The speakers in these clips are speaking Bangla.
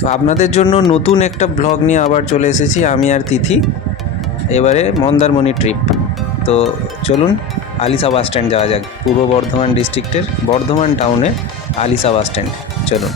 তো আপনাদের জন্য নতুন একটা ব্লগ নিয়ে আবার চলে এসেছি আমি আর তিথি। এবারে মন্দারমণি ট্রিপ। তো চলুন আলিশা বাস স্ট্যান্ড যাওয়া যাক, পূর্ব বর্ধমান ডিস্ট্রিক্টের বর্ধমান টাউনে আলিশা বাস স্ট্যান্ড। চলুন।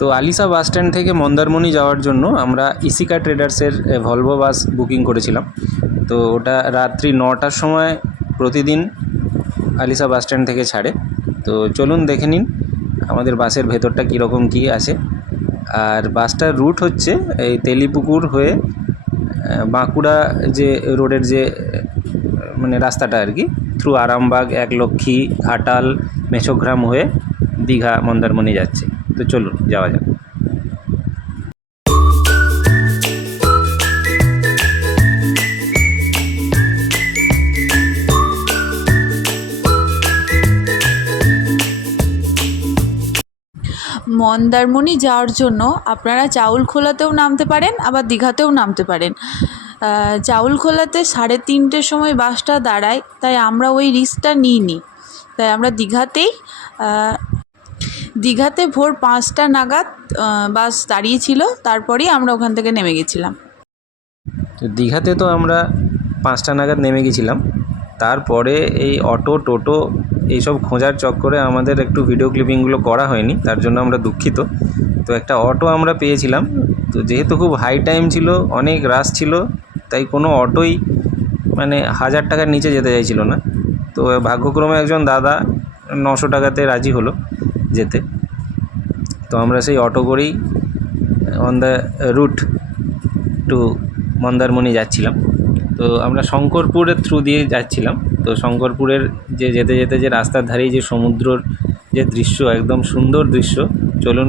তো আলিশা বাস স্ট্যান্ড থেকে মন্দারমণি যাওয়ার জন্য আমরা ইসিকা ট্রেডার্সের ভলভো বাস বুকিং করেছিলাম। তো ওটা রাত্রি 9টার সময় প্রতিদিন আলিশা বাস স্ট্যান্ড থেকে ছাড়ে। তো চলুন দেখে নিন আমাদের বাসের ভেতরটা কীরকম কী আছে। আর বাসটার রুট হচ্ছে এই তেলিপুকুর হয়ে বাঁকুড়া যে রোডের যে মানে রাস্তাটা আর কি, থ্রু আরামবাগ, একলক্ষী, ঘাটাল, মেছোগ্রাম হয়ে দীঘা মন্দারমণি যাচ্ছে। তো চলুন যাওয়া যাক। মন্দারমণি যাওয়ার জন্য আপনারা চাউলখোলাতেও নামতে পারেন, আবার দীঘাতেও নামতে পারেন। চাউলখোলাতে 3:30 সময় বাসটা দাঁড়ায়, তাই আমরা ওই রিস্কটা নিইনি। তাই আমরা দীঘাতে ভোর 5টা নাগাদ বাস দাঁড়িয়েছিল, তারপরেই আমরা ওখান থেকে নেমে গেছিলাম। তো দীঘাতে তো আমরা 5টা নাগাদ নেমে গেছিলাম। তারপরে এই অটো টোটো এইসব খোঁজার চক্করে আমাদের একটু ভিডিও ক্লিপিংগুলো করা হয়নি, তার জন্য আমরা দুঃখিত। তো একটা অটো আমরা পেয়েছিলাম। তো যেহেতু খুব হাই টাইম ছিল, অনেক রাশ ছিল, তাই কোনো অটোই মানে 1000 টাকার নিচে যেতে চাইছিল না। তো ভাগ্যক্রমে একজন দাদা 900 টাকাতে রাজি হলো যেতে। তো আমরা সেই অটো করেই on the route to Mandarmani যাচ্ছিলাম। তো আমরা শঙ্করপুরের থ্রু দিয়ে যাচ্ছিলাম। তো শঙ্করপুরের যেতে যেতে যে রাস্তার ধারেই যে সমুদ্রর যে দৃশ্য, একদম সুন্দর দৃশ্য, চলুন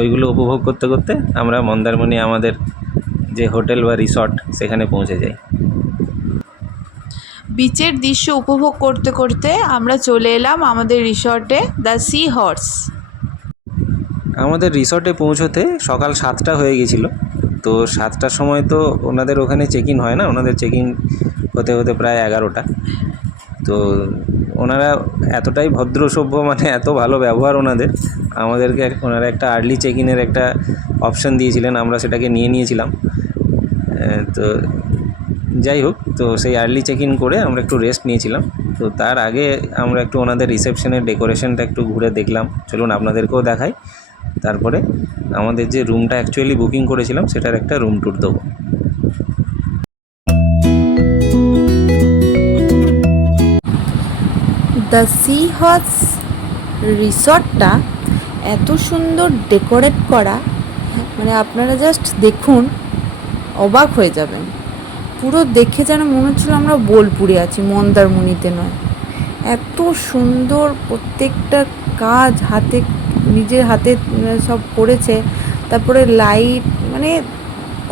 ওইগুলো উপভোগ করতে করতে আমরা মন্দারমণি আমাদের যে হোটেল বা রিসর্ট সেখানে পৌঁছে যাই। বিচের দৃশ্য উপভোগ করতে করতে আমরা চলে এলাম আমাদের রিসর্টে, দ্য সি হর্স। আমাদের রিসর্টে পৌঁছোতে সকাল 7টা হয়ে গেছিলো। তো 7টার সময় তো ওনাদের ওখানে চেক ইন হয় না, ওনাদের চেক ইন হতে হতে প্রায় 11টা। তো ওনারা এতটাই ভদ্র সভ্য, মানে এত ভালো ব্যবহার ওনাদের, আমাদেরকে ওনারা একটা আর্লি চেক ইনের একটা অপশান দিয়েছিলেন, আমরা সেটাকে নিয়েছিলাম। তো যাই হোক, তো সেই আর্লি চেক ইন করে আমরা একটু রেস্ট নিয়েছিলাম। তো তার আগে আমরা একটু ওনাদের রিসেপশনের ডেকোরেশনটা একটু ঘুরে দেখলাম। চলুন আপনাদেরকেও দেখাই। তারপরে আমাদের যে রুমটা অ্যাকচুয়ালি বুকিং করেছিলাম সেটার একটা রুম ট্যুর দেবো। দ্য সি হর্স রিসর্টটা এত সুন্দর ডেকোরেট করা, মানে আপনারা জাস্ট দেখুন, অবাক হয়ে যাবেন। পুরো দেখে যেন মনে হচ্ছিল আমরা বোলপুরে আছি, মন্দারমণিতে নয়। এত সুন্দর প্রত্যেকটা কাজ নিজের হাতে সব করেছে। তারপরে লাইট, মানে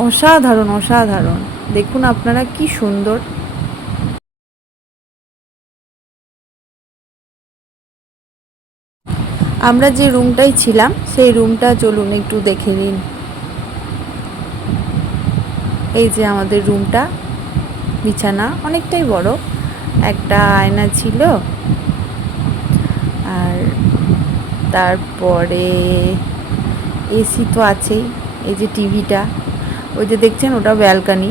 অসাধারণ। দেখুন আপনারা কি সুন্দর। আমরা যে রুমটাই ছিলাম সেই রুমটা চলুন একটু দেখে নিন। এই যে আমাদের রুমটা, বিছানা অনেকটাই বড়, একটা আয়না ছিল, আর তারপরে এসি তো আছেই। এই যে টিভিটা, ওই যে দেখছেন ওটা ব্যালকনি।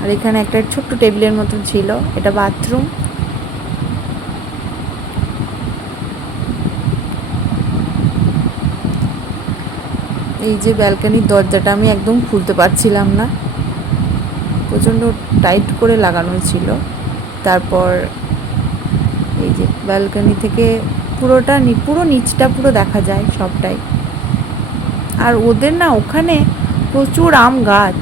আর এখানে একটা ছোট্ট টেবিলের মতো ছিল, এটা বাথরুম। এই যে ব্যালকনির দরজাটা আমি একদম খুলতে পারছিলাম না, প্রচণ্ড টাইট করে লাগানো ছিল। তারপর এই যে ব্যালকনি থেকে পুরো নিচটা পুরো দেখা যায় সবটাই। আর ওদের না ওখানে প্রচুর আম গাছ।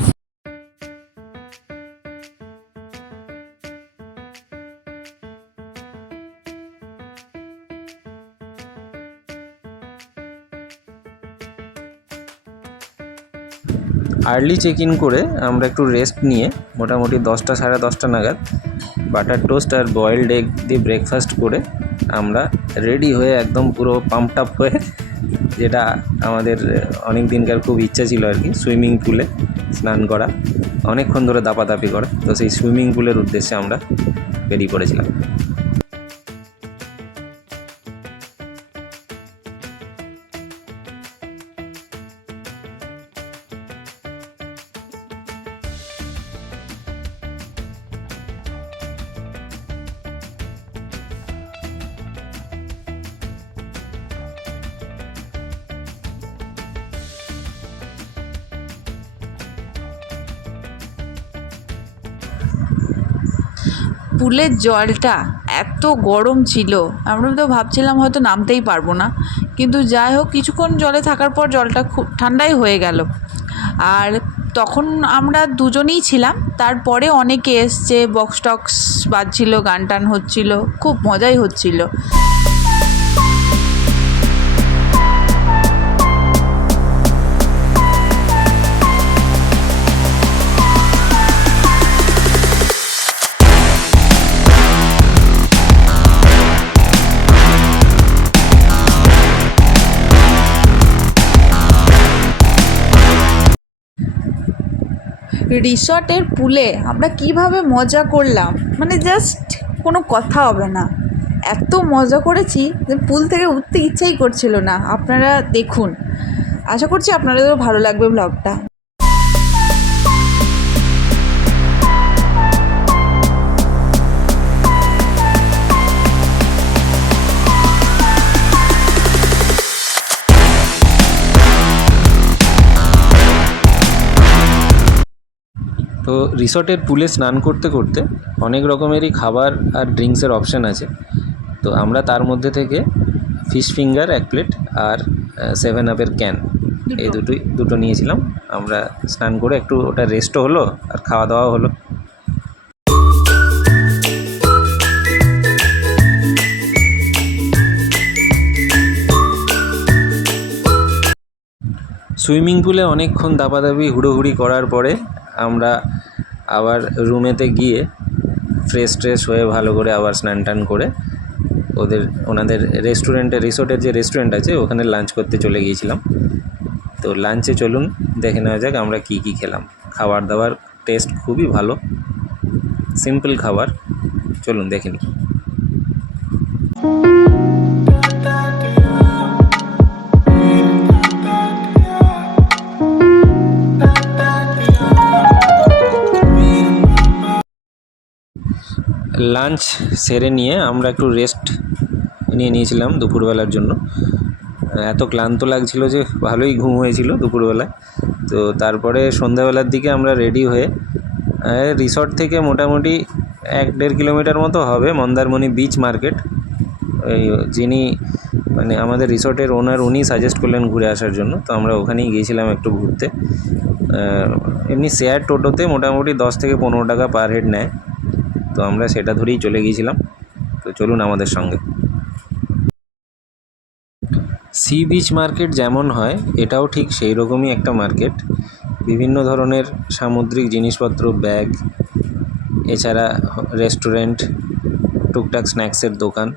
আর্লি চেক ইন করে আমরা একটু রেস্ট নিয়ে মোটামুটি 10টা সাড়ে 10টা নাগাদ বাটার টোস্ট আর বয়েলড এগ দিয়ে ব্রেকফাস্ট করে আমরা রেডি হয়ে একদম পুরো পাম্পড আপ হয়ে, যেটা আমাদের অনেক দিনকার খুব ইচ্ছা ছিল আর কি, সুইমিং পুলে স্নান করা, অনেকক্ষণ ধরে দাপাদাপি করা, তো সেই সুইমিং পুলের উদ্দেশ্যে আমরা বেরিয়ে পড়েছিলাম। পুলের জলটা এত গরম ছিল, আমরা তো ভাবছিলাম হয়তো নামতেই পারবো না, কিন্তু যাই হোক কিছুক্ষণ জলে থাকার পর জলটা খুব ঠান্ডাই হয়ে গেল। আর তখন আমরা দুজনেই ছিলাম, তারপরে অনেকে এসছে, বক্স টক্স বাজছিল, গান টান হচ্ছিল, খুব মজাই হচ্ছিল। রিসর্টের পুলে আমরা কিভাবে মজা করলাম, মানে জাস্ট কোনো কথা হবে না, এত মজা করেছি যে পুল থেকে উঠতে ইচ্ছাই করছিল না। আপনারা দেখুন, আশা করছি আপনাদেরও ভালো লাগবে ব্লগটা। তো রিসর্টের পুলে স্নান করতে করতে অনেক রকমেরই খাবার আর ড্রিঙ্কসের অপশান আছে। তো আমরা তার মধ্যে থেকে ফিশ ফিঙ্গার 1 প্লেট আর 7 আপের ক্যান, এই দুটো নিয়েছিলাম। আমরা স্নান করে একটু ওটা রেস্টও হলো আর খাওয়া দাওয়াও হলো। সুইমিং পুলে অনেকক্ষণ দাপাদাপি হুড়োহুড়ি করার পরে আমরা আবার রুমেতে গিয়ে ফ্রেশ হয়ে ভালো করে আবার স্নান টান করে ওনাদের রেস্টুরেন্টে, রিসোর্টের যে রেস্টুরেন্ট আছে ওখানে লাঞ্চ করতে চলে গিয়েছিলাম। তো লাঞ্চে চলুন দেখে নেওয়া যাক আমরা কী কী খেলাম। খাবার দাবার টেস্ট খুবই ভালো, সিম্পল খাবার, চলুন দেখে নিই। লাঞ্চ সেরে নিয়ে আমরা একটু রেস্ট নিয়েছিলাম দুপুরবেলার জন্য। এত ক্লান্ত লাগছিল যে ভালোই ঘুম হয়েছিল দুপুরবেলায়। তো তারপরে সন্ধ্যাবেলার দিকে আমরা রেডি হয়ে রিসর্ট থেকে মোটামুটি 1-1.5 কিলোমিটার মতো হবে মন্দারমণি বিচ মার্কেট। যিনি মানে আমাদের রিসর্টের ওনার, উনি সাজেস্ট করলেন ঘুরে আসার জন্য, তো আমরা ওখানেই গিয়েছিলাম একটু ঘুরতে। এমনি শেয়ার টোটোতে মোটামুটি 10 থেকে 15 টাকা পার হেড নেয়, তো আমরা সেটা ধরেই চলে গিয়েছিলাম। তো চলুন আমাদের সঙ্গে। সি বিচ মার্কেট যেমন হয় এটাও ঠিক সেই রকমই একটা মার্কেট। বিভিন্ন ধরনের সামুদ্রিক জিনিসপত্র, ব্যাগ, এছাড়া রেস্টুরেন্ট, টুকটাক স্ন্যাক্সের দোকান।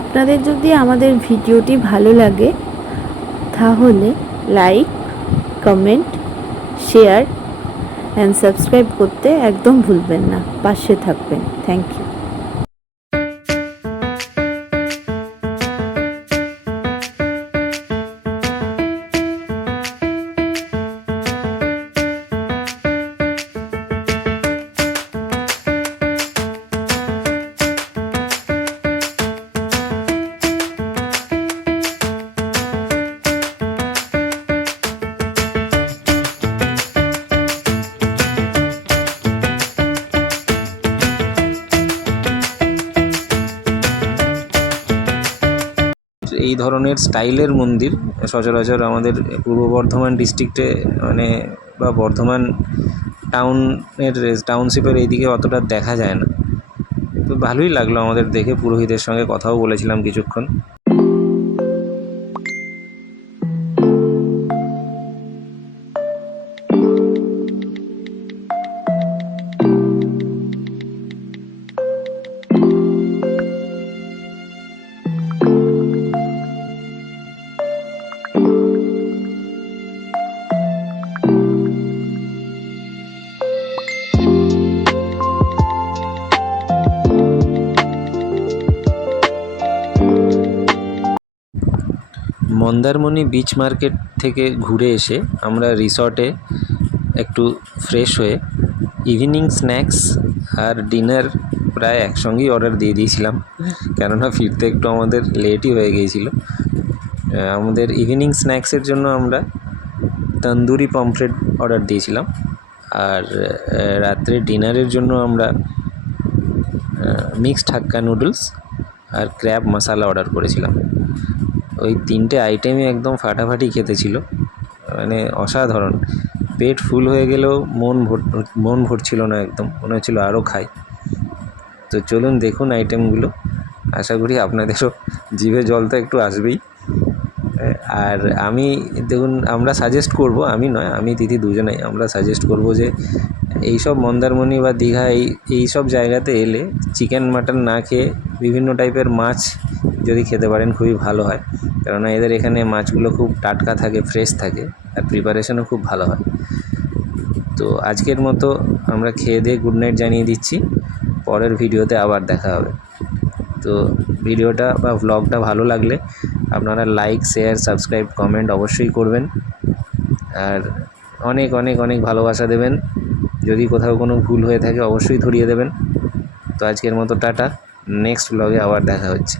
আপনাদের যদি আমাদের ভিডিওটি ভালো লাগে তাহলে like, comment, share and subscribe করতে একদম ভুলবেন না। পাশে থাকবেন। Thank you. এই ধরনের স্টাইলের মন্দির সচরাচর আমাদের পূর্ব বর্ধমান ডিস্ট্রিক্টে মানে বা বর্ধমান টাউনশিপের এইদিকে অতটা দেখা যায় না। তো ভালোই লাগলো আমাদের দেখে, পুরোহিতের সঙ্গে কথাও বলেছিলাম কিছুক্ষণ। মন্দারমণি বিচ মার্কেট থেকে ঘুরে এসে আমরা রিসর্টে একটু ফ্রেশ হয়ে ইভিনিং স্ন্যাক্স আর ডিনার প্রায় একসঙ্গেই অর্ডার দিয়ে দিয়েছিলাম, কেননা ফিরতে একটু আমাদের লেটই হয়ে গিয়েছিল। আমাদের ইভিনিং স্ন্যাক্সের জন্য আমরা তন্দুরি পমফ্রেট অর্ডার দিয়েছিলাম, আর রাত্রে ডিনারের জন্য আমরা মিক্সড হাক্কা নুডলস আর ক্র্যাব মশালা অর্ডার করেছিলাম। ওই 3টে আইটেমই একদম ফাটাফাটি খেতে ছিল, মানে অসাধারণ। পেট ফুল হয়ে গেলেও মন ভরছিল না, একদম মনে হচ্ছিলো আরও খাই। তো চলুন দেখুন আইটেমগুলো, আশা করি আপনাদেরও জিভে জল তো একটু আসবেই। আর আমি দেখুন, আমরা সাজেস্ট করব, আমি নয়, আমি দিদি দুজনেই আমরা সাজেস্ট করব যে এইসব মন্দারমণি বা দীঘা এই সব জায়গাতে এলে চিকেন মাটন না খেয়ে বিভিন্ন টাইপের মাছ যদি খেতে পারেন খুবই ভালো হয়, কেননা এদের এখানে মাছগুলো খুব টাটকা থাকে, ফ্রেশ থাকে, আর প্রিপারেশনও খুব ভালো হয়। তো আজকের মতো আমরা খেয়ে দিয়ে গুড নাইট জানিয়ে দিচ্ছি, পরের ভিডিওতে আবার দেখা হবে। তো ভিডিওটা বা ভ্লগটা ভালো লাগলে আপনারা লাইক, শেয়ার, সাবস্ক্রাইব, কমেন্ট অবশ্যই করবেন, আর অনেক অনেক অনেক ভালোবাসা দেবেন। যদি কোথাও কোনো ভুল হয়ে থাকে অবশ্যই ধরিয়ে দেবেন। তো আজকের মতো টাটা, নেক্সট ভ্লগে আবার দেখা হচ্ছে।